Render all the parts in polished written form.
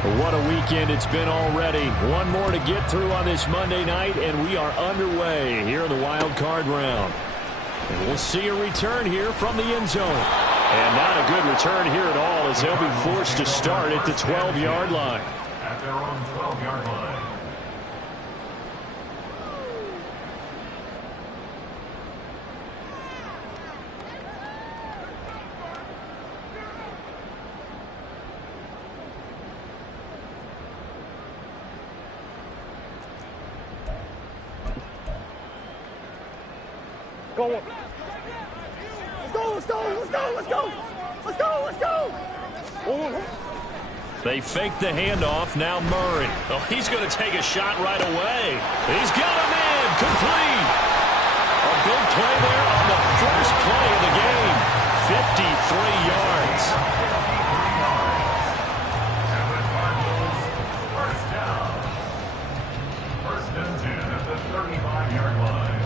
What a weekend it's been already. One more to get through on this Monday night, and we are underway here in the wild card round. And we'll see a return here from the end zone. And not a good return here at all, as they'll be forced to start at the 12-yard line. At their own 12-yard line. Go. Let's go, let's go, let's go, let's go. Let's go, let's go. They fake the handoff. Now Murray. Oh, he's going to take a shot right away. He's got him in. Complete. A big play there on the first play of the game. 53 yards. First down. First and 10 at the 35-yard line.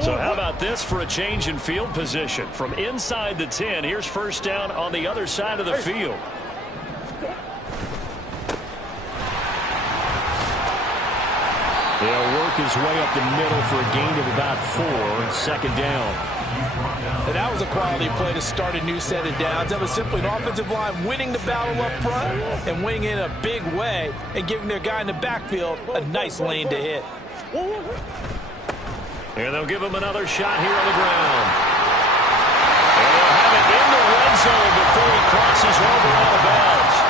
So how about this for a change in field position? From inside the 10, here's first down on the other side of the field. He'll work his way up the middle for a gain of about 4, second down. And that was a quality play to start a new set of downs. That was simply an offensive line winning the battle up front and winning in a big way and giving their guy in the backfield a nice lane to hit. And they'll give him another shot here on the ground. And they'll have it in the red zone before he crosses over out of bounds.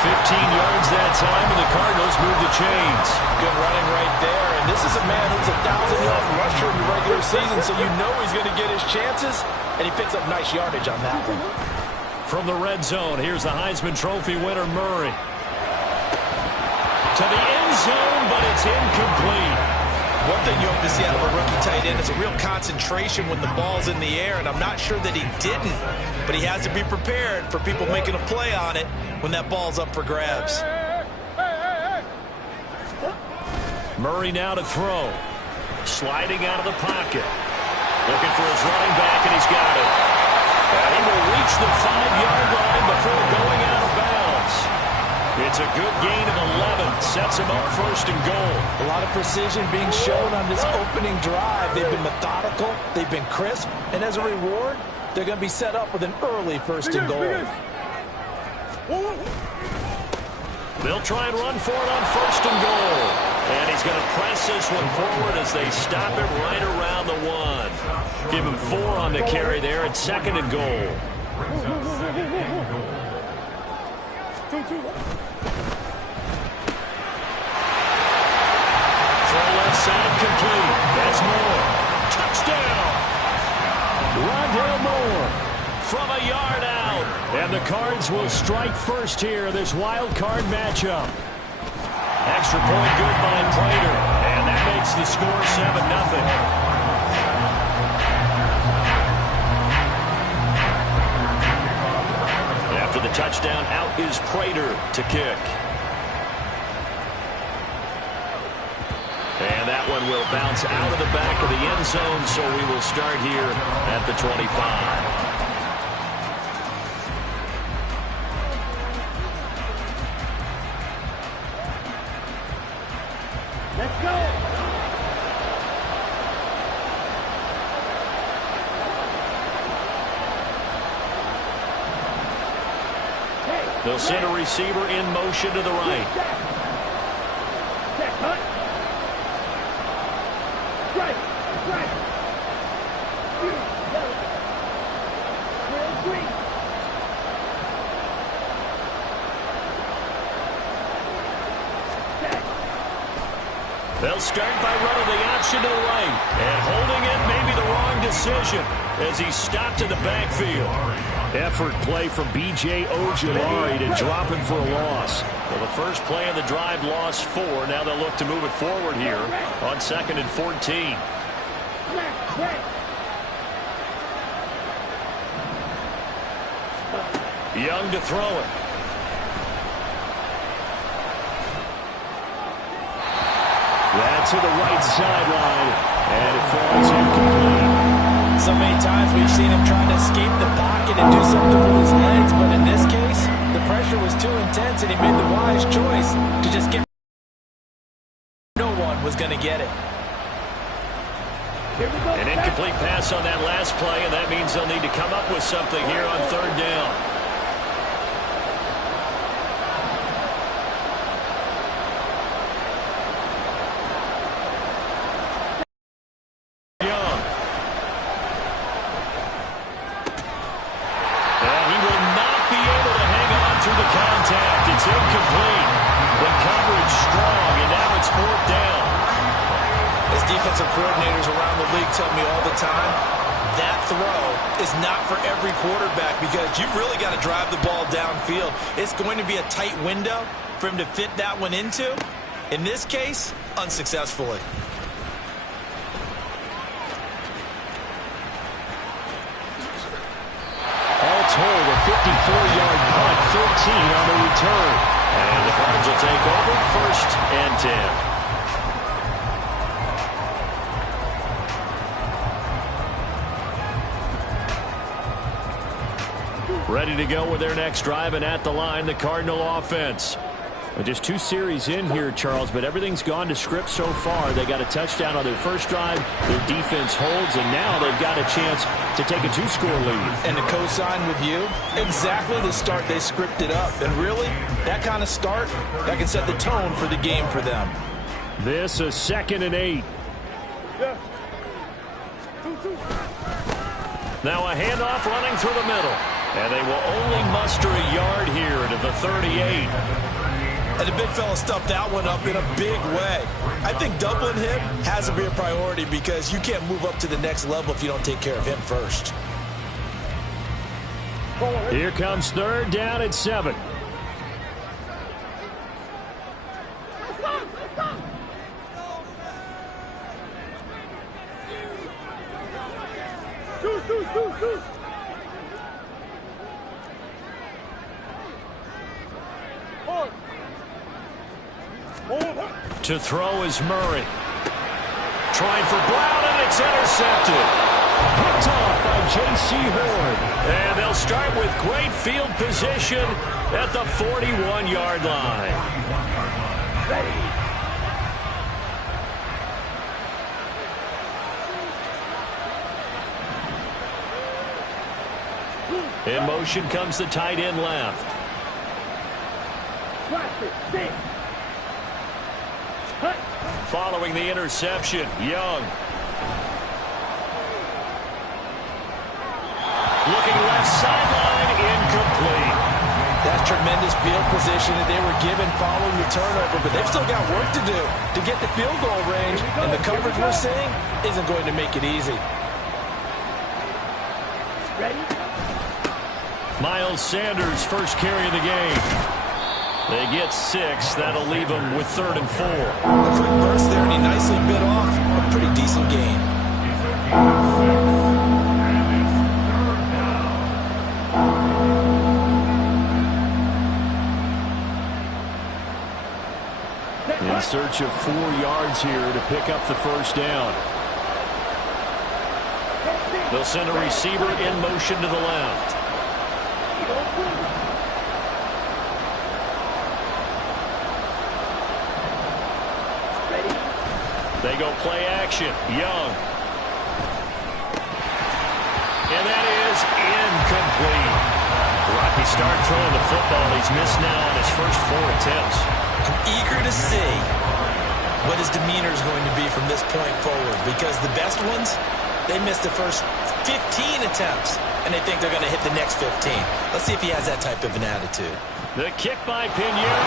15 yards that time, and the Cardinals move the chains. Good running right there. And this is a man who's a 1,000-yard rusher in the regular season, so you know he's going to get his chances, and he picks up nice yardage on that one. From the red zone, here's the Heisman Trophy winner, Murray. To the end zone, but it's incomplete. One thing you hope to see out of a rookie tight end is a real concentration when the ball's in the air, and I'm not sure that he didn't, but he has to be prepared for people making a play on it when that ball's up for grabs. Murray now to throw. Sliding out of the pocket. Looking for his running back, and he's got it. And he will reach the 5-yard line before going out of bounds. It's a good gain of 11. Sets him up first and goal. A lot of precision being shown on this opening drive. They've been methodical. They've been crisp. And as a reward, they're going to be set up with an early first and goal. They'll try and run for it on first and goal. And he's going to press this one forward as they stop it right around the 1. Give him 4 on the carry there at second and goal. Side complete. That's Moore. Touchdown. Rondale Moore from a yard out. And the Cards will strike first here in this wild card matchup. Extra point good by Prater. And that makes the score 7-0. After the touchdown, out is Prater to kick. And that one will bounce out of the back of the end zone, so we will start here at the 25. Let's go. They'll send a receiver in motion to the right. They'll start by running the option to the right. And holding it may be the wrong decision as he stopped in the backfield. Effort play from B.J. Ojulari to drop him for a loss. Well, the first play of the drive lost 4. Now they'll look to move it forward here on 2nd and 14. Young to throw it. That to the right sideline, and it falls incomplete. So many times we've seen him trying to escape the pocket and do something with his legs, but in this case, the pressure was too intense, and he made the wise choice to just get. No one was going to get it. An incomplete pass on that last play, and that means they'll need to come up with something here on third down. Young. And he will not be able to hang on through the contact. It's incomplete. The coverage strong, and now it's fourth down. As defensive coordinators around the league tell me all the time, that throw is not for every quarterback because you've really got to drive the ball downfield. It's going to be a tight window for him to fit that one into. In this case, unsuccessfully. All told, a 54-yard punt, 13 on the return. And the Cards will take over, 1st and 10. Ready to go with their next drive, and at the line, the Cardinal offense. Just 2 series in here, Charles, but everything's gone to script so far. They got a touchdown on their first drive. Their defense holds, and now they've got a chance to take a 2-score lead. And to co-sign with you, exactly the start they scripted up. And really, that kind of start, that can set the tone for the game for them. This is 2nd and 8. Yeah. 2-2. Now a handoff running through the middle. And they will only muster a yard here to the 38. And the big fella stuffed that one up in a big way. I think doubling him has to be a priority because you can't move up to the next level if you don't take care of him first. Here comes 3rd down at 7. Shoot. To throw is Murray. Trying for Brown, and it's intercepted. Picked off by J.C. Horn. And they'll start with great field position at the 41-yard line. In motion comes the tight end left. Following the interception, Young. Looking left sideline, incomplete. That's tremendous field position that they were given following the turnover, but they've still got work to do to get the field goal range, and the coverage we're seeing isn't going to make it easy. Ready? Miles Sanders, first carry of the game. They get 6. That'll leave them with 3rd and 4. A quick burst there, and he nicely bit off a pretty decent gain. In search of 4 yards here to pick up the 1st down. They'll send a receiver in motion to the left. They go play action. Young. And that is incomplete. Rocky start throwing the football. He's missed now on his first 4 attempts. I'm eager to see what his demeanor is going to be from this point forward, because the best ones, they missed the first 15 attempts, and they think they're going to hit the next 15. Let's see if he has that type of an attitude. The kick by Pinheiro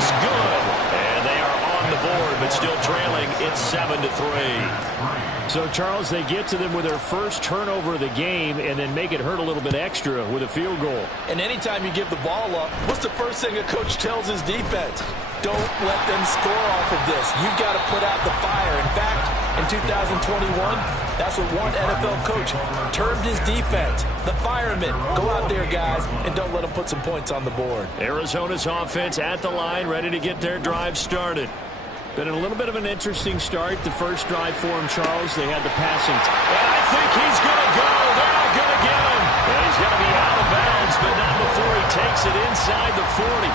is good. And they are on the board, but still trailing. It's 7-3. So, Charles, they get to them with their first turnover of the game and then make it hurt a little bit extra with a field goal. And anytime you give the ball up, what's the first thing a coach tells his defense? Don't let them score off of this. You've got to put out the fire. In fact, in 2021, that's what one NFL coach termed his defense. The firemen. Go out there, guys, and don't let them put some points on the board. Arizona's offense at the line, ready to get their drive started. Been a little bit of an interesting start. The first drive for him, Charles, they had the passing. And I think he's going to go. They're not going to get him. And he's going to be out of bounds, but not before he takes it inside the 40.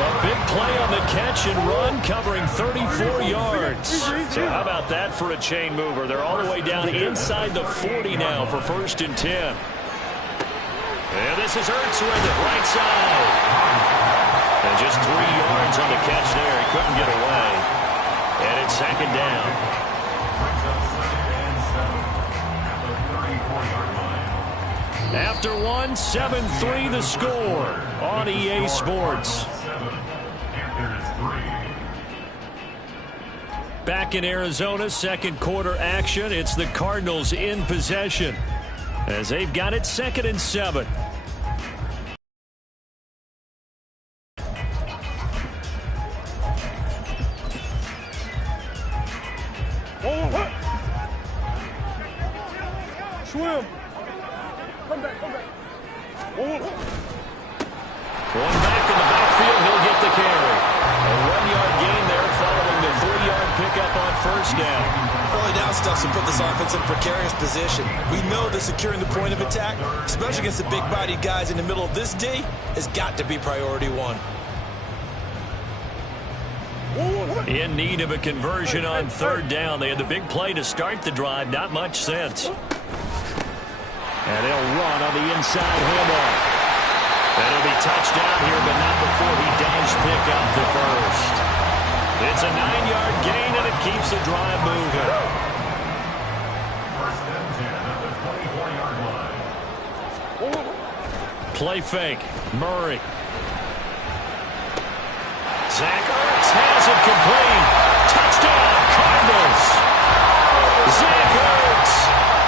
A big play on the catch and run, covering 34 yards. So how about that for a chain mover? They're all the way down inside the 40 now for 1st and 10. And this is Ertz with it, right side. And just 3 yards on the catch there. He couldn't get away. And it's 2nd down. After one, 7-3 the score on EA Sports. Back in Arizona, 2nd quarter action. It's the Cardinals in possession as they've got it 2nd and 7. Swim. Come back. Going back in the backfield, he'll get the carry. A 1-yard gain there following the 3-yard pickup on 1st down. Early down stuff to put this offense in a precarious position. We know that securing the point of attack, especially against the big-bodied guys in the middle of this D, has got to be priority 1. In need of a conversion on 3rd down. They had the big play to start the drive. Not much sense. And they'll run on the inside handoff. And it'll be touchdown here, but not before he does pick up the first. It's a 9-yard gain, and it keeps the drive moving. 1st and 10 at the 24-yard line. Play fake. Murray. Zach Ertz has it complete. Touchdown, Cardinals. Zach Ertz,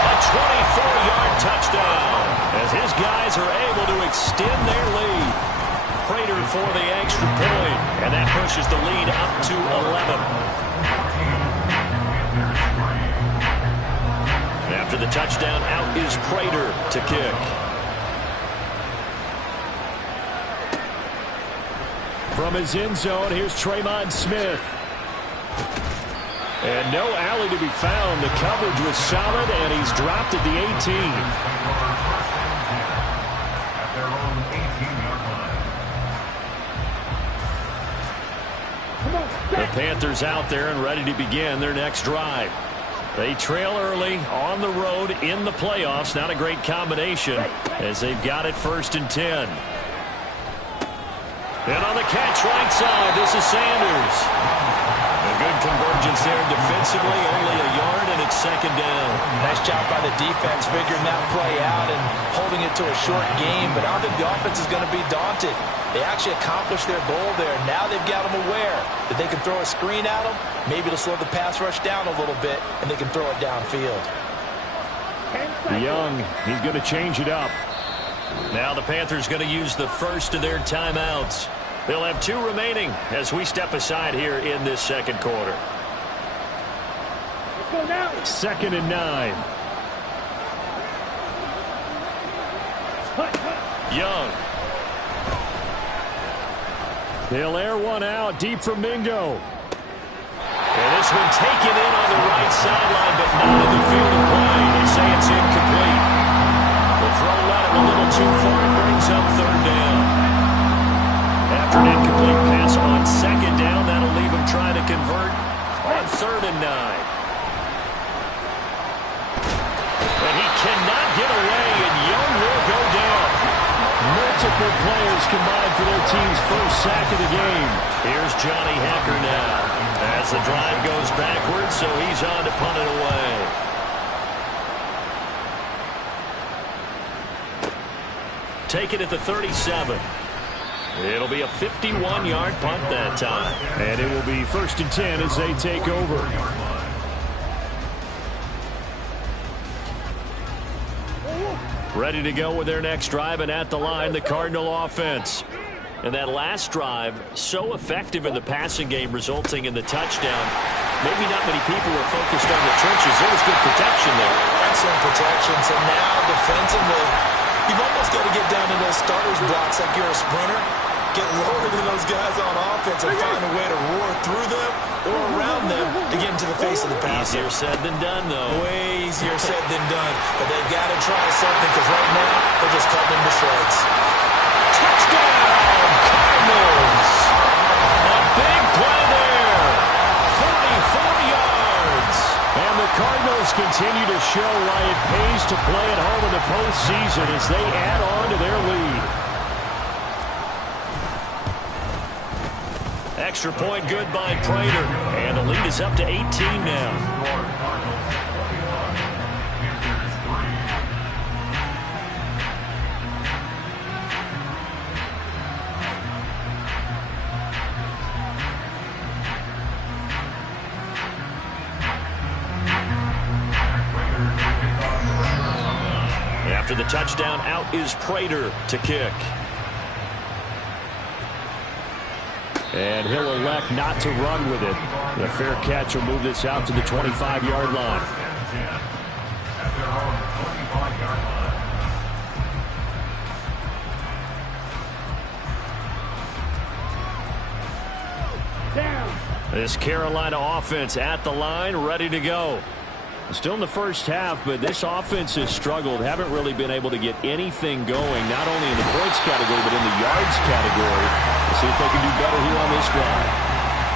a 24-yard touchdown as his guys are able to extend their lead. Prater for the extra point, and that pushes the lead up to 11. After the touchdown, out is Prater to kick. From his end zone, here's Tremon Smith. And no alley to be found. The coverage was solid, and he's dropped at the 18. At their own 18-yard line. The Panthers out there and ready to begin their next drive. They trail early on the road in the playoffs. Not a great combination as they've got it 1st and 10. And on the catch right side, this is Sanders. A good convergence there defensively, only a yard, and it's 2nd down. Nice job by the defense figuring that play out and holding it to a short game, but I don't think the offense is going to be daunted. They actually accomplished their goal there. Now they've got them aware that they can throw a screen at them, maybe to slow the pass rush down a little bit, and they can throw it downfield. Young, he's going to change it up. Now the Panthers going to use the first of their timeouts. They'll have 2 remaining as we step aside here in this 2nd quarter. 2nd and 9. Young. They'll air one out deep from Mingo. And this one taken in on the right sideline, but not in the field of play. They say it's incomplete. The throw led him a little too far. It brings up 3rd down. After an incomplete pass on 2nd down, that'll leave him trying to convert on 3rd and 9. And he cannot get away, and Young will go down. Multiple players combined for their team's first sack of the game. Here's Johnny Hekker now as the drive goes backwards, so he's on to punt it away. Take it at the 37. It'll be a 51-yard punt that time. And it will be 1st and 10 as they take over. Ready to go with their next drive, and at the line, the Cardinal offense. And that last drive, so effective in the passing game, resulting in the touchdown. Maybe not many people were focused on the trenches. There was good protection there. Excellent protection. So now defensively, you've almost got to get down to those starters blocks like you're a sprinter get lower than those guys on offense and find a way to roar through them or around them to get into the face of the passer. Easier said than done, though. Way easier said than done. But they've got to try something because right now they're just cutting them to shreds. Touchdown, Cardinals! A big play there. 44 yards. And the Cardinals continue to show why it pays to play at home in the postseason as they add on to their lead. Extra point good by Prater. And the lead is up to 18 now. After the touchdown, out is Prater to kick. And he'll elect not to run with it. The fair catch will move this out to the 25-yard line. This Carolina offense at the line, ready to go. Still in the first half, but this offense has struggled. Haven't really been able to get anything going, not only in the points category, but in the yards category. We'll see if they can do better here on this drive.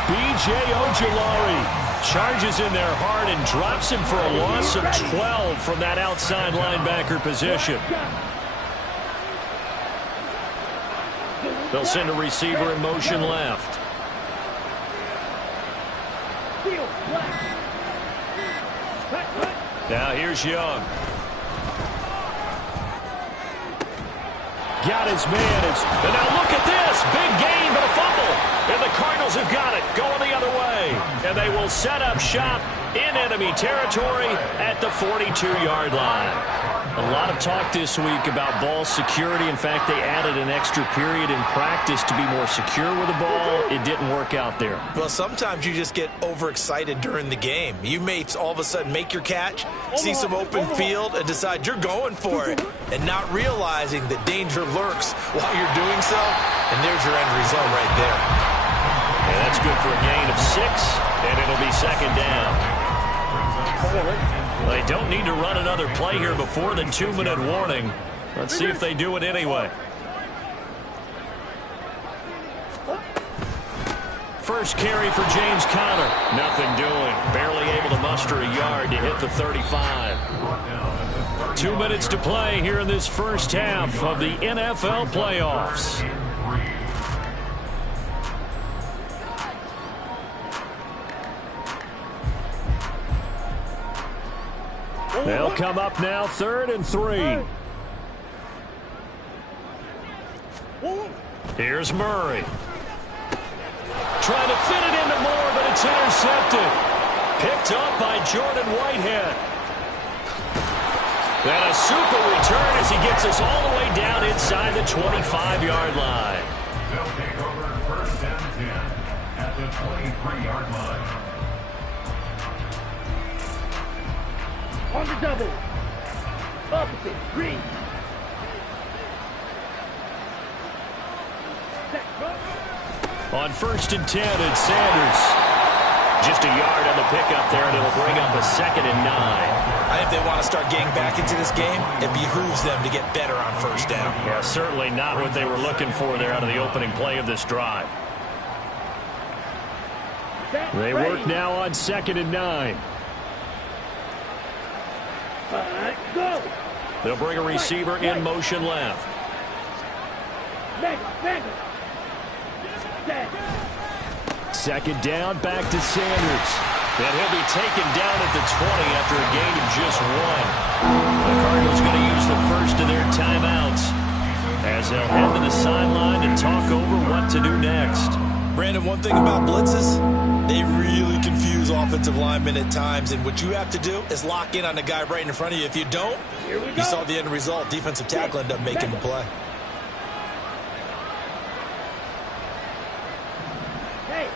B.J. Ojulari charges in there hard and drops him for a loss of 12 from that outside linebacker position. They'll send a receiver in motion left. Now here's Young. Got his man. And now look at this. Big gain, but a fumble. And the Cardinals have got it. Going the other way. And they will set up shop in enemy territory at the 42-yard line. A lot of talk this week about ball security. In fact, they added an extra period in practice to be more secure with the ball. It didn't work out there. Well, sometimes you just get overexcited during the game. You may all of a sudden make your catch, see some open field, and decide you're going for it, and not realizing that danger lurks while you're doing so, and there's your end result right there. And that's good for a gain of 6, and it'll be second down. They don't need to run another play here before the 2-minute warning. Let's see if they do it anyway. First carry for James Conner. Nothing doing. Barely able to muster a yard to hit the 35. 2 minutes to play here in this first half of the NFL playoffs. They'll come up now, 3rd and 3. Here's Murray. Trying to fit it into Moore, but it's intercepted. Picked up by Jordan Whitehead. And a super return as he gets us all the way down inside the 25-yard line. They'll take over 1st and 10 at the 23-yard line. On the double. Opposite. Green. On 1st and 10, it's Sanders. Just a yard on the pickup there, and it'll bring up a 2nd and 9. I think they want to start getting back into this game. It behooves them to get better on 1st down. Yeah, certainly not what they were looking for there out of the opening play of this drive. They work now on 2nd and 9. Go. They'll bring a receiver in motion left. Second down, back to Sanders. And he'll be taken down at the 20 after a gain of just 1. The Cardinals going to use the first of their timeouts as they'll head to the sideline to talk over what to do next. Brandon, one thing about blitzes, they really confuse offensive linemen at times, and what you have to do is lock in on the guy right in front of you. If you don't, you saw the end result. Defensive tackle ended up making the play.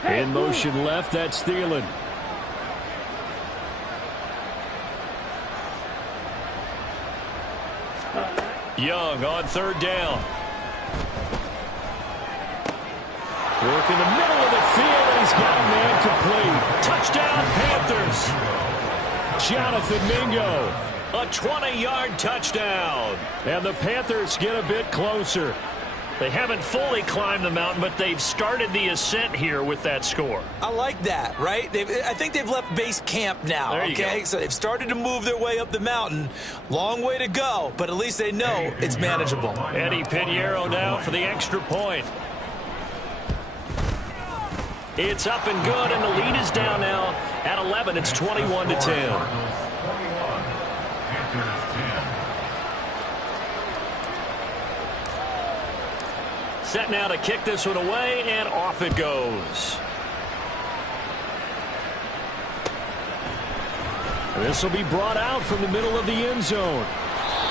In motion left, that's Thielen. Young on 3rd down. Work in the middle of the field, and he's got a man complete. Touchdown, Panthers. Jonathan Mingo, a 20-yard touchdown. And the Panthers get a bit closer. They haven't fully climbed the mountain, but they've started the ascent here with that score. I like that, right? I think they've left base camp now, okay? So they've started to move their way up the mountain. Long way to go, but at least they know it's manageable. Eddie Pinheiro now for the extra point. It's up and good, and the lead is down now at 11. It's 21-10. Set now to kick this one away, and off it goes. This will be brought out from the middle of the end zone.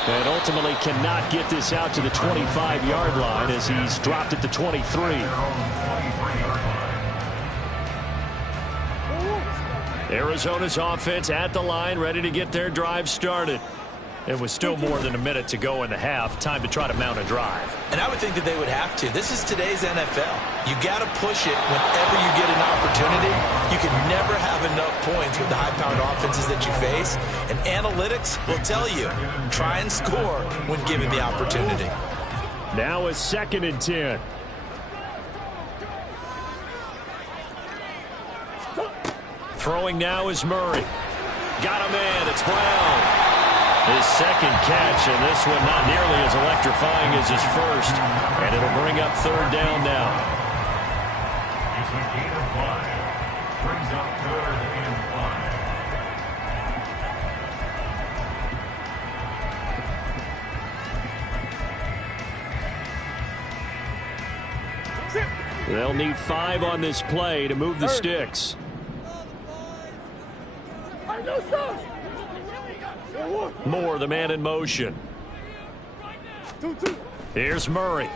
And ultimately cannot get this out to the 25-yard line as he's dropped at the 23. Arizona's offense at the line, ready to get their drive started. It was still more than a minute to go in the half. Time to try to mount a drive. And I would think that they would have to. This is today's NFL. You got to push it whenever you get an opportunity. You can never have enough points with the high-powered offenses that you face. And analytics will tell you, try and score when given the opportunity. Now a 2nd and 10. Throwing now is Murray. Got a man. It's Brown. His second catch, and this one not nearly as electrifying as his first. And it'll bring up 3rd down now. It's a gain of 5. Brings up 3rd and 5. They'll need 5 on this play to move the sticks. Moore, the man in motion. Here's Murray.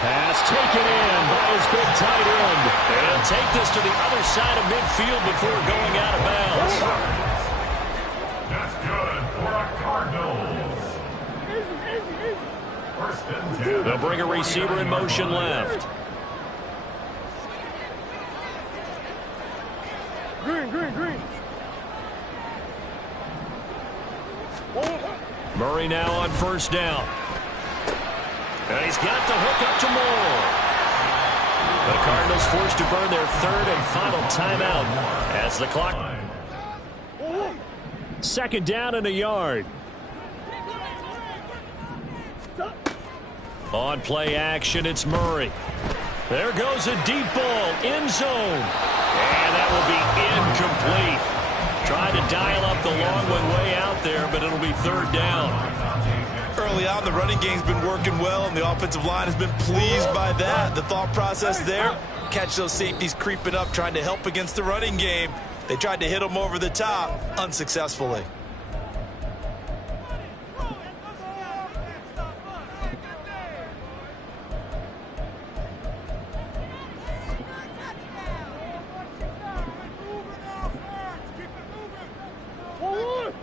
Pass taken in by his big tight end. And he'll take this to the other side of midfield before going out of bounds. That's good for a Cardinals. 1st and 10. They'll bring a receiver in motion left. Green. Murray now on 1st down. And he's got the hook up to Moore. The Cardinals forced to burn their 3rd and final timeout as the clock. 2nd down and a yard. On play action, it's Murray. There goes a deep ball, end zone. And that will be incomplete. Tried to dial up the long one way out there, but it'll be 3rd down. Early on, the running game's been working well, and the offensive line has been pleased by that. The thought process there, catch those safeties creeping up, trying to help against the running game. They tried to hit them over the top, unsuccessfully.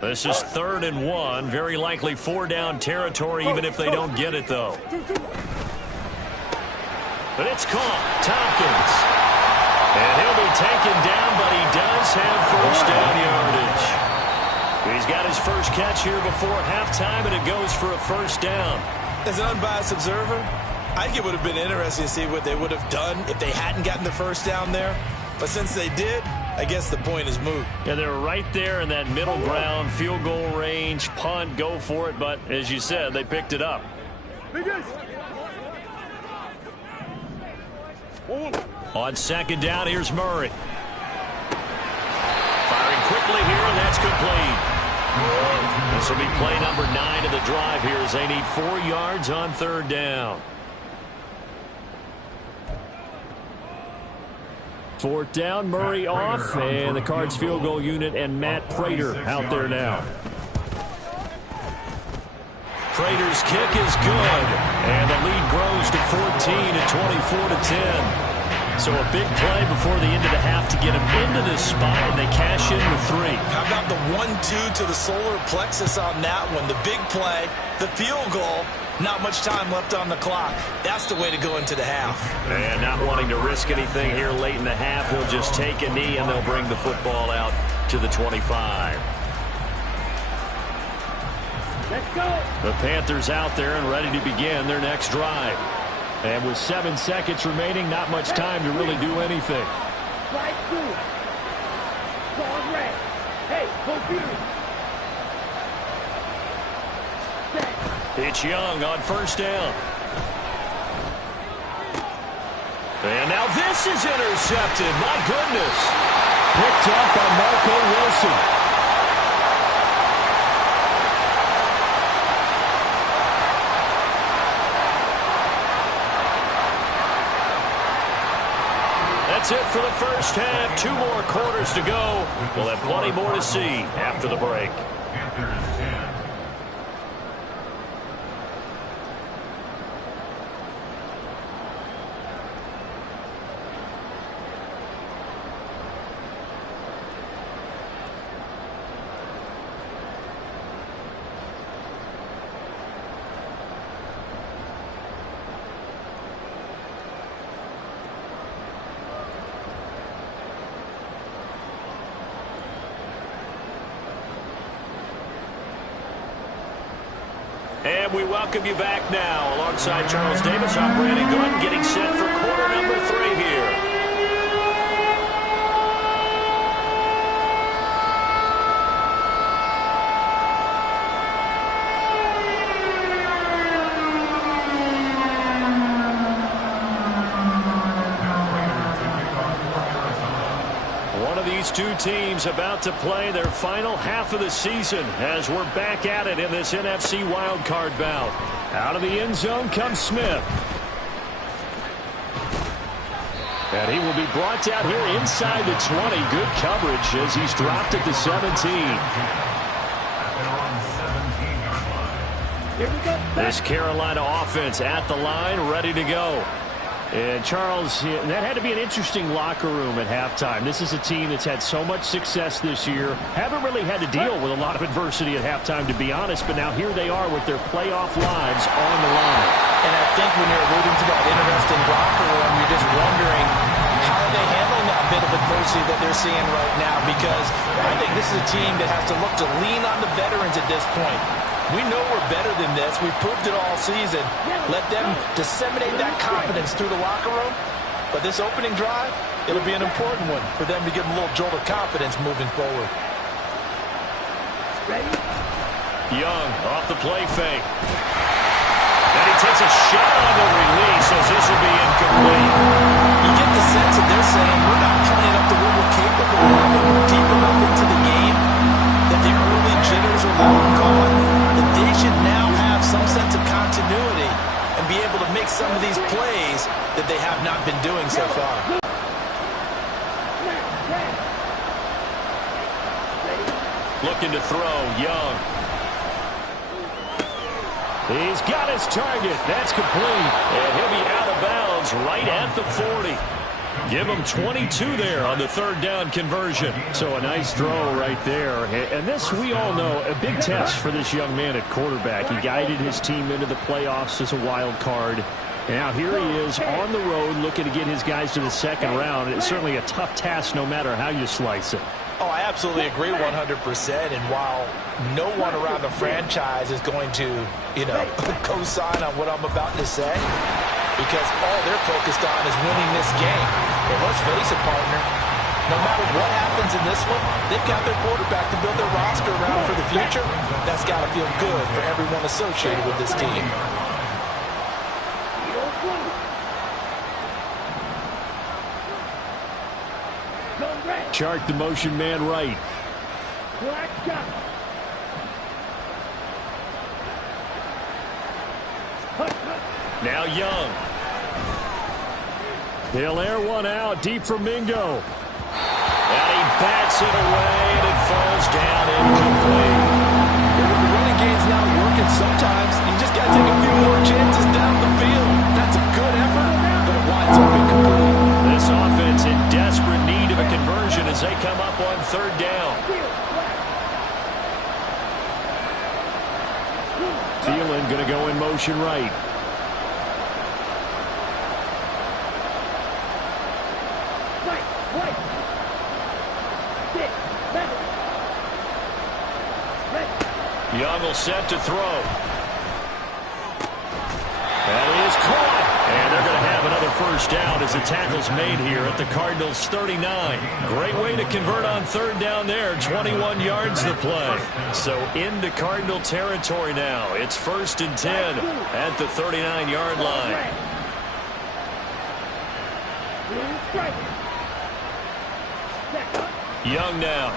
This is 3rd and 1. Very likely 4-down territory, even if they don't get it, though. But it's caught. Tompkins. And he'll be taken down, but he does have 1st down yardage. He's got his first catch here before halftime, and it goes for a 1st down. As an unbiased observer, I think it would have been interesting to see what they would have done if they hadn't gotten the 1st down there. But since they did, I guess the point is moot. Yeah, they're right there in that middle ground, field goal range, punt, go for it. But as you said, they picked it up. On 2nd down, here's Murray. Firing quickly here, and that's complete. This will be play number 9 of the drive here as they need 4 yards on 3rd down. 4th down, Murray off, and the Cards field goal unit and Matt Prater out there now. Prater's kick is good, and the lead grows to 14 at 24-10. So a big play before the end of the half to get him into this spot, and they cash in with 3. How about the 1-2 to the solar plexus on that one? The big play, the field goal, Not much time left on the clock. That's the way to go into the half. And not wanting to risk anything here late in the half, he'll just take a knee and they'll bring the football out to the 25. Let's go. The Panthers out there and ready to begin their next drive. And with 7 seconds remaining, not much time to really do anything. Right through. Ball red. Hey, confused. It's Young on first down. And now this is intercepted. My goodness. Picked up by Marco Wilson. That's it for the first half. 2 more quarters to go. We'll have plenty more to see after the break. Panthers 10. And we welcome you back now. Alongside Charles Davis, I'm Brandon Gunn, getting set for quarter number 3 here. One of these two teams about to play their final half of the season as we're back at it in this NFC wildcard bout. Out of the end zone comes Smith. And he will be brought down here inside the 20. Good coverage as he's dropped at the 17. Here we go. This Carolina offense at the line, ready to go. And Charles, that had to be an interesting locker room at halftime. This is a team that's had so much success this year. Haven't really had to deal with a lot of adversity at halftime, to be honest. But now here they are with their playoff lives on the line. And I think when you're alluding to that interesting locker room, you're just wondering how are they handling that bit of adversity that they're seeing right now. Because I think this is a team that has to look to lean on the veterans at this point. We know we're better than this. We've proved it all season. Let them disseminate that confidence through the locker room. But this opening drive, it'll be an important one for them to give them a little jolt of confidence moving forward. Ready? Young off the play fake. And he takes a shot on the release as this will be incomplete. You get the sense that they're saying we're not playing up to what we're capable of. We're deep enough into the game that the early jitters are long gone. That they should now have some sense of continuity and be able to make some of these plays that they have not been doing so far. Looking to throw, Young. He's got his target. That's complete. And he'll be out of bounds right at the 40. Give him 22 there on the third down conversion. So a nice throw right there. And this, we all know, a big test for this young man at quarterback. He guided his team into the playoffs as a wild card. Now here he is on the road looking to get his guys to the second round. It's certainly a tough task no matter how you slice it. Oh, I absolutely agree 100%. And while no one around the franchise is going to, co-sign on what I'm about to say, because all they're focused on is winning this game. But let's face it, partner, no matter what happens in this one, they've got their quarterback to build their roster around for the future. That's got to feel good for everyone associated with this team. Chark the motion man right. Now Young. They'll air one out deep for Mingo. And he bats it away and it falls down incomplete. Well, the running game's not working sometimes. You just got to take a few more chances down the field. That's a good effort, but it winds up incomplete. This offense in desperate need of a conversion as they come up on third down. Thielen Allen going to go in motion right. Right. 6, 7. Young will set to throw. That is caught. And they're going to have another first down as the tackle's made here at the Cardinals' 39. Great way to convert on third down there. 21 yards to play. So into Cardinal territory now. It's 1st and 10 at the 39-yard line. Young now.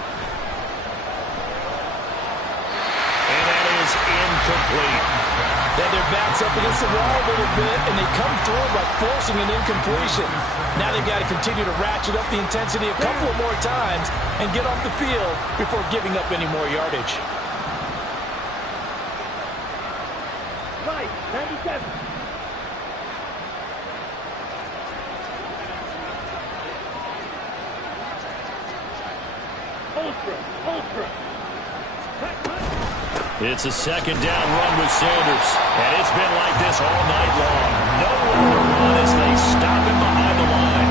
And that is incomplete. Then their backs up against the wall a little bit, and they come through by forcing an incompletion. Now they've got to continue to ratchet up the intensity a couple of more times and get off the field before giving up any more yardage. Right, 97. Ultra. It's a second down run with Sanders. And it's been like this all night long. Nowhere to run as they stop him behind the line.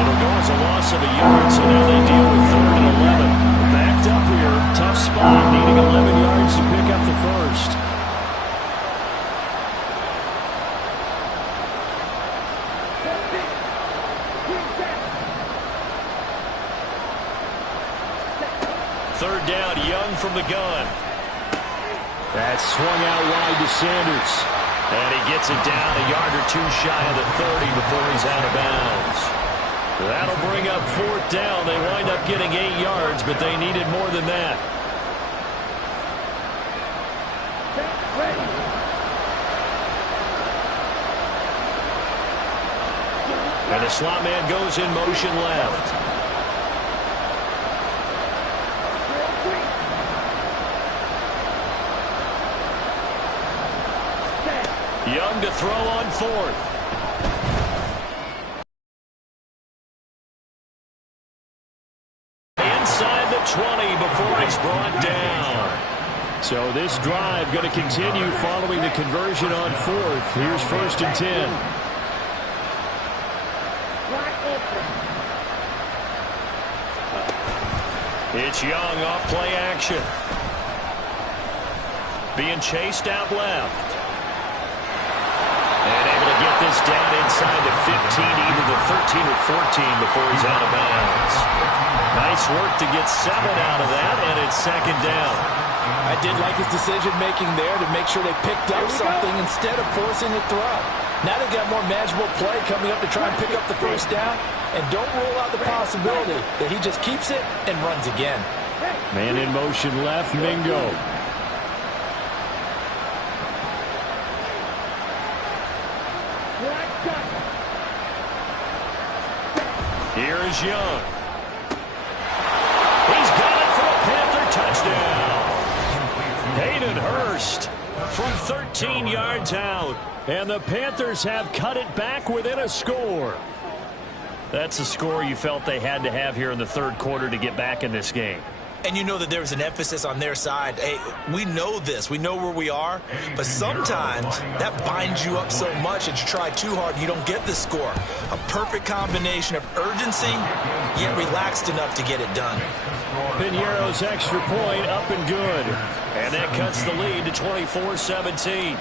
It'll go as a loss of a yard, so now they deal with 3rd and 11. Backed up here, tough spot, needing 11 yards to pick up the first. Third down, Young from the gun. That's swung out wide to Sanders. And he gets it down a yard or two shy of the 30 before he's out of bounds. That'll bring up 4th down. They wind up getting 8 yards, but they needed more than that. And the slot man goes in motion left. Young to throw on 4th. Inside the 20 before it's brought down. So this drive going to continue following the conversion on 4th. Here's 1st and 10. It's Young off play action. Being chased out left. And able to get this down inside the 15, either the 13 or 14 before he's out of bounds. Nice work to get 7 out of that, and it's 2nd down. I did like his decision-making there to make sure they picked up something instead of forcing a throw. Now they've got more manageable play coming up to try and pick up the first down, and don't rule out the possibility that he just keeps it and runs again. Man in motion left, Mingo. Here is Young. He's got it for a Panther touchdown. Hayden Hurst from 13 yards out. And the Panthers have cut it back within a score. That's a score you felt they had to have here in the 3rd quarter to get back in this game. And you know that there's an emphasis on their side. Hey, we know this. We know where we are. But sometimes that binds you up so much that you try too hard and you don't get the score. A perfect combination of urgency, yet relaxed enough to get it done. Piñeiro's extra point up and good. And that cuts the lead to 24-17.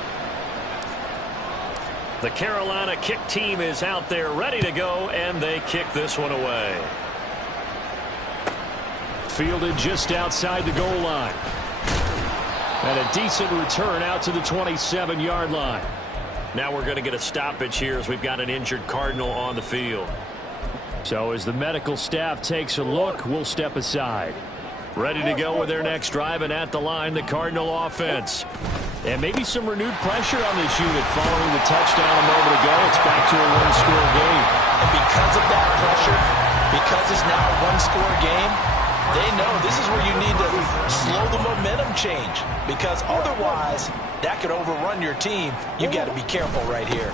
The Carolina kick team is out there ready to go, and they kick this one away. Fielded just outside the goal line. And a decent return out to the 27-yard line. Now we're going to get a stoppage here as we've got an injured Cardinal on the field. So as the medical staff takes a look, we'll step aside. Ready to go with their next drive, and at the line, the Cardinal offense. And maybe some renewed pressure on this unit following the touchdown a moment ago. It's back to a one-score game. And because of that pressure, because it's now a one-score game, they know this is where you need to slow the momentum change. Because otherwise, that could overrun your team. You've got to be careful right here.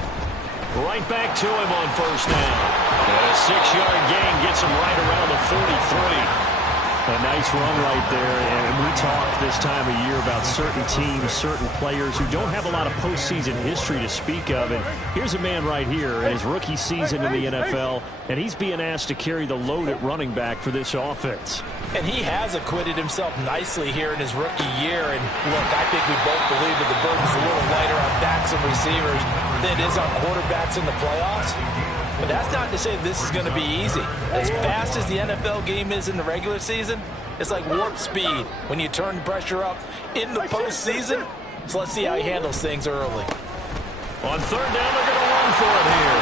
Right back to him on 1st down. And a 6-yard gain gets him right around the 43. A nice run right there, and we talk this time of year about certain teams, certain players who don't have a lot of postseason history to speak of, and here's a man right here in his rookie season in the NFL, and he's being asked to carry the load at running back for this offense. And he has acquitted himself nicely here in his rookie year, and look, I think we both believe that the burden's a little lighter on backs and receivers than it is on quarterbacks in the playoffs. But that's not to say this is going to be easy. As fast as the NFL game is in the regular season, it's like warp speed when you turn the pressure up in the postseason. So let's see how he handles things early. On third down, they're going to run for it here.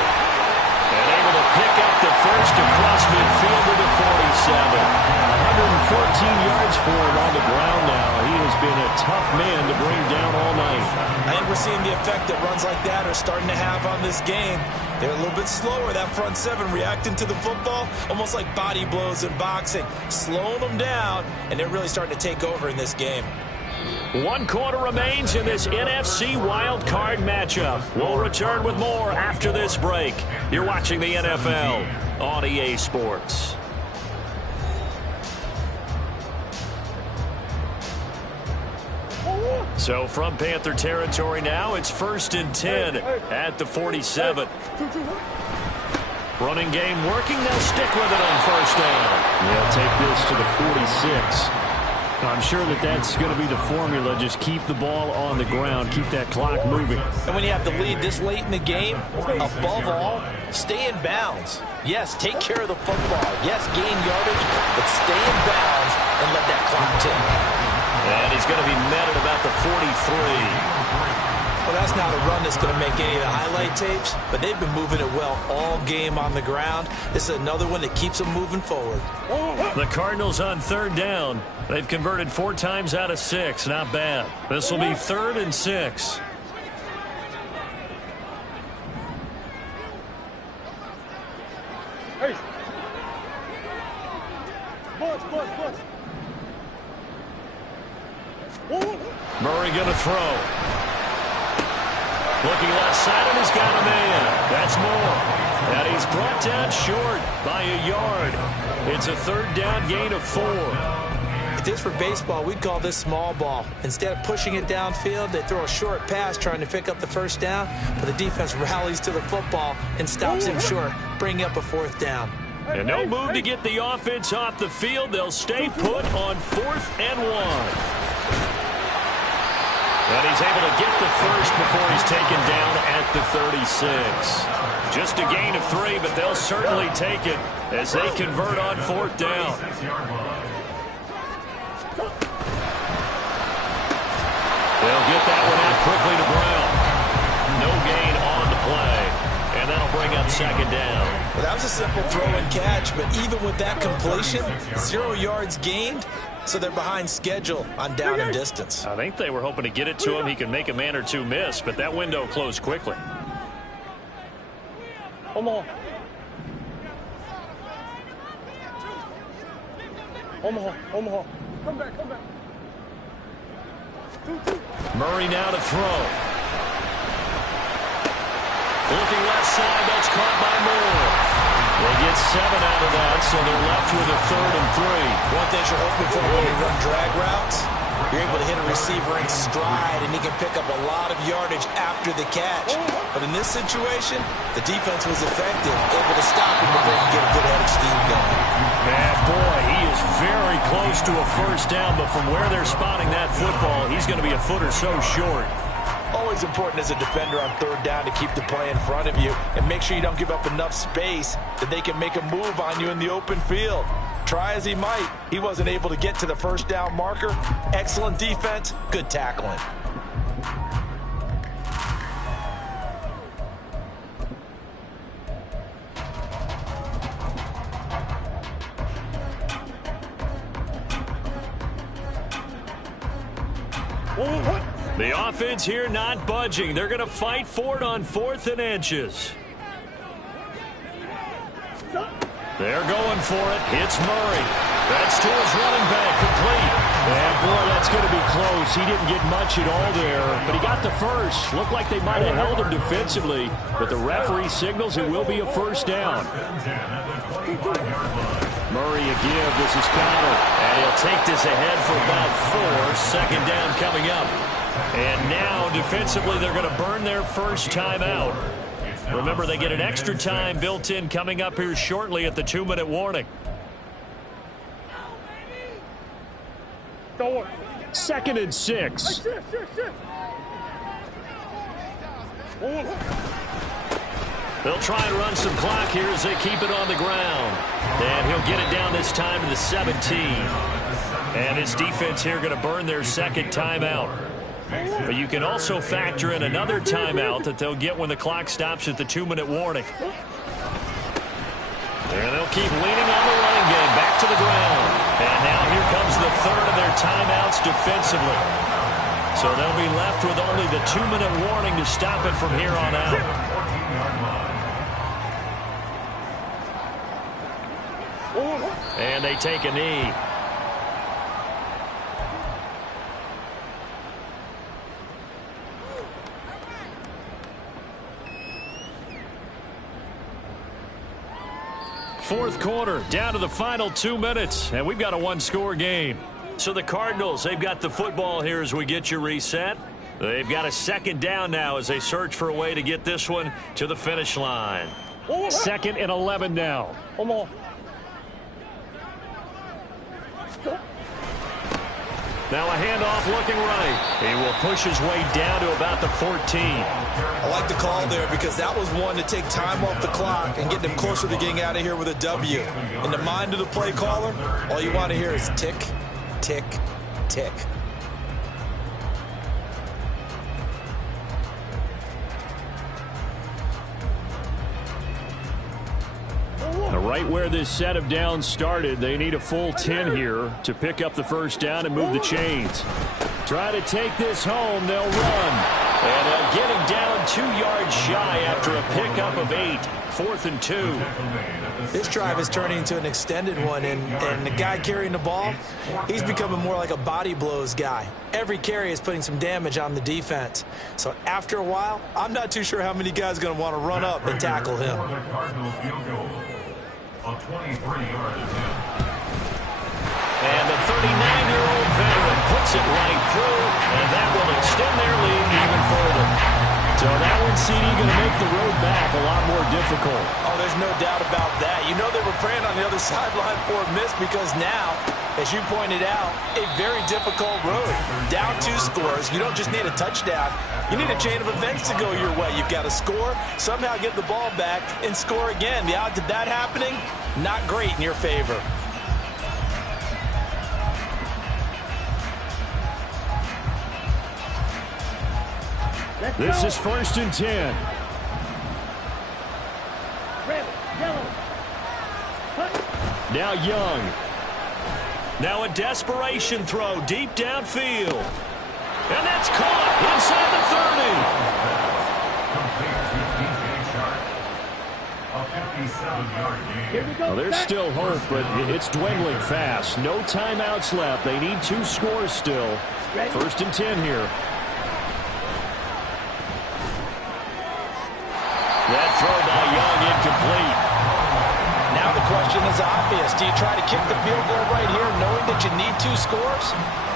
And able to pick up the first across midfield to the 47. 114 yards for him on the ground now. He has been a tough man to bring down all night. I think we're seeing the effect that runs like that are starting to have on this game. They're a little bit slower, that front seven, reacting to the football, almost like body blows in boxing, slowing them down, and they're really starting to take over in this game. 1 quarter remains in this NFC Wild Card matchup. We'll return with more after this break. You're watching the NFL on EA Sports. So from Panther territory now, it's 1st and 10 at the 47. Running game working. They'll stick with it on first down. They'll take this to the 46. I'm sure that's going to be the formula. Just keep the ball on the ground. Keep that clock moving. And when you have the lead this late in the game, above all, stay in bounds. Yes, take care of the football. Yes, gain yardage, but stay in bounds and let that clock tick. And he's going to be met at about the 43. Well, that's not a run that's going to make any of the highlight tapes, but they've been moving it well all game on the ground. This is another one that keeps them moving forward. The Cardinals on third down. They've converted 4 times out of 6. Not bad. This will be 3rd and 6. Hey. Push. Murray going to throw. Looking left side, and he's got a man. That's Moore. And he's brought down short by a yard. It's a 3rd down gain of 4. If this were baseball, we'd call this small ball. Instead of pushing it downfield, they throw a short pass trying to pick up the first down, but the defense rallies to the football and stops him short, bringing up a 4th down. And no move to get the offense off the field. They'll stay put on 4th and 1. And he's able to get the first before he's taken down at the 36. Just a gain of 3, but they'll certainly take it as they convert on 4th down. They'll get that one out quickly to Brown. No gain on the play. And that'll bring up 2nd down. Well, that was a simple throw and catch, but even with that completion, 0 yards gained. So they're behind schedule on down and distance. I think they were hoping to get it to him. He could make a man or 2 miss, but that window closed quickly. Omaha. Come back. Murray now to throw. Looking left side, that's caught by Moore. They get 7 out of that, so they're left with a 3rd and 3. One thing you're hoping for when you run drag routes, you're able to hit a receiver in stride, and he can pick up a lot of yardage after the catch. But in this situation, the defense was effective, able to stop him before he can get a good head of steam going. And boy, he is very close to a first down, but from where they're spotting that football, he's going to be a foot or so short. Always important as a defender on 3rd down to keep the play in front of you and make sure you don't give up enough space that they can make a move on you in the open field. Try as he might, he wasn't able to get to the first down marker. Excellent defense, good tackling. The offense here not budging. They're going to fight for it on 4th and inches. They're going for it. Hits Murray. That's to his running back, complete. And, boy, that's going to be close. He didn't get much at all there, but he got the first. Looked like they might have held him defensively, but the referee signals it will be a first down. Murray a give. This is Connor. And he'll take this ahead for about 4. Second down coming up. And now, defensively, they're going to burn their first timeout. Remember, they get an extra time built in coming up here shortly at the 2-minute warning. 2nd and 6. They'll try and run some clock here as they keep it on the ground. And he'll get it down this time to the 17. And this defense here going to burn their second timeout. But you can also factor in another timeout that they'll get when the clock stops at the 2-minute warning. And they'll keep leaning on the running game back to the ground. And now here comes the third of their timeouts defensively. So they'll be left with only the 2-minute warning to stop it from here on out. And they take a knee. Fourth quarter, down to the final 2 minutes, and we've got a one-score game. So the Cardinals, they've got the football here as we get you reset. They've got a second down now as they search for a way to get this one to the finish line. 2nd and 11 now. Now a handoff looking right. He will push his way down to about the 14. I like the call there because that was one to take time off the clock and get them closer to getting out of here with a W. In the mind of the play caller, all you want to hear is tick, tick, tick. Right where this set of downs started, they need a full 10 here to pick up the first down and move the chains. Try to take this home, they'll run. And they'll get him down 2 yards shy after a pickup of 8. 4th and 2. This drive is turning into an extended one, and the guy carrying the ball, he's becoming more like a body blows guy. Every carry is putting some damage on the defense. So after a while, I'm not too sure how many guys are going to want to run up and tackle him. A 23-yard attempt. And the 39-year-old veteran puts it right through, and that will extend their lead even further. So that one, CD, going to make the road back a lot more difficult. Oh, there's no doubt about that. You know they were praying on the other sideline for a miss because now, as you pointed out, a very difficult road. Down 2 scores. You don't just need a touchdown. You need a chain of events to go your way. You've got to score, somehow get the ball back, and score again. The odds of that happening, not great in your favor. This is 1st and 10. Red, yellow. Now Young. Now a desperation throw deep downfield. And that's caught inside the 30. A 57-yard gain. Well, there's still hope, but it's dwindling fast. No timeouts left. They need 2 scores still. 1st and 10 here. That throw by Young incomplete. Now the question is obvious. Do you try to kick the field goal right here knowing that you need 2 scores?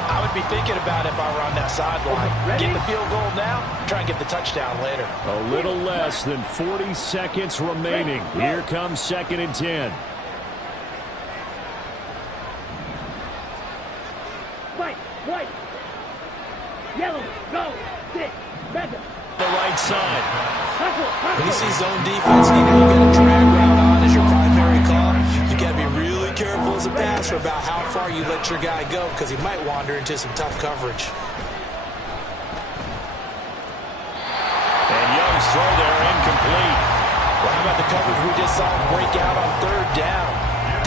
I would be thinking about it if I were on that sideline. Get the field goal now, try and get the touchdown later. A little less than 40 seconds remaining. Here comes 2nd and 10. White. Yellow. Go. 6. Red. The right side. When you see zone defense, you know you got a drag route on as your primary call. You got to be really careful as a passer about how far you let your guy go because he might wander into some tough coverage. And Young's throw there incomplete. Well, how about the coverage we just saw break out on 3rd down?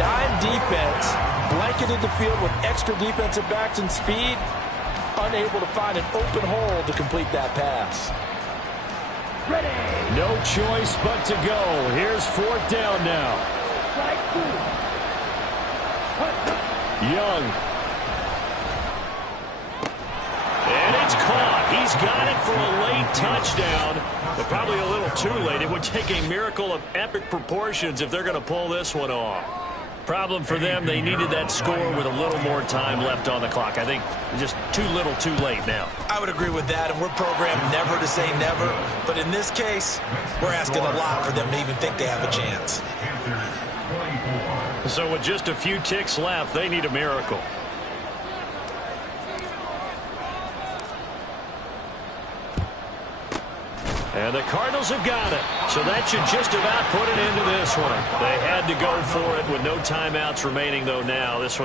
Dime defense, blanketed the field with extra defensive backs and speed, unable to find an open hole to complete that pass. Ready. No choice but to go. Here's 4th down now. Strike 2. Young. And it's caught. He's got it for a late touchdown, but probably a little too late. It would take a miracle of epic proportions if they're going to pull this one off. Problem for them, they needed that score with a little more time left on the clock. I think just too little too late now. I would agree with that, and we're programmed never to say never. But in this case, we're asking a lot for them to even think they have a chance. So with just a few ticks left, they need a miracle. And the Cardinals have got it. So that should just about put an end to this one. They had to go for it with no timeouts remaining, though, now. This one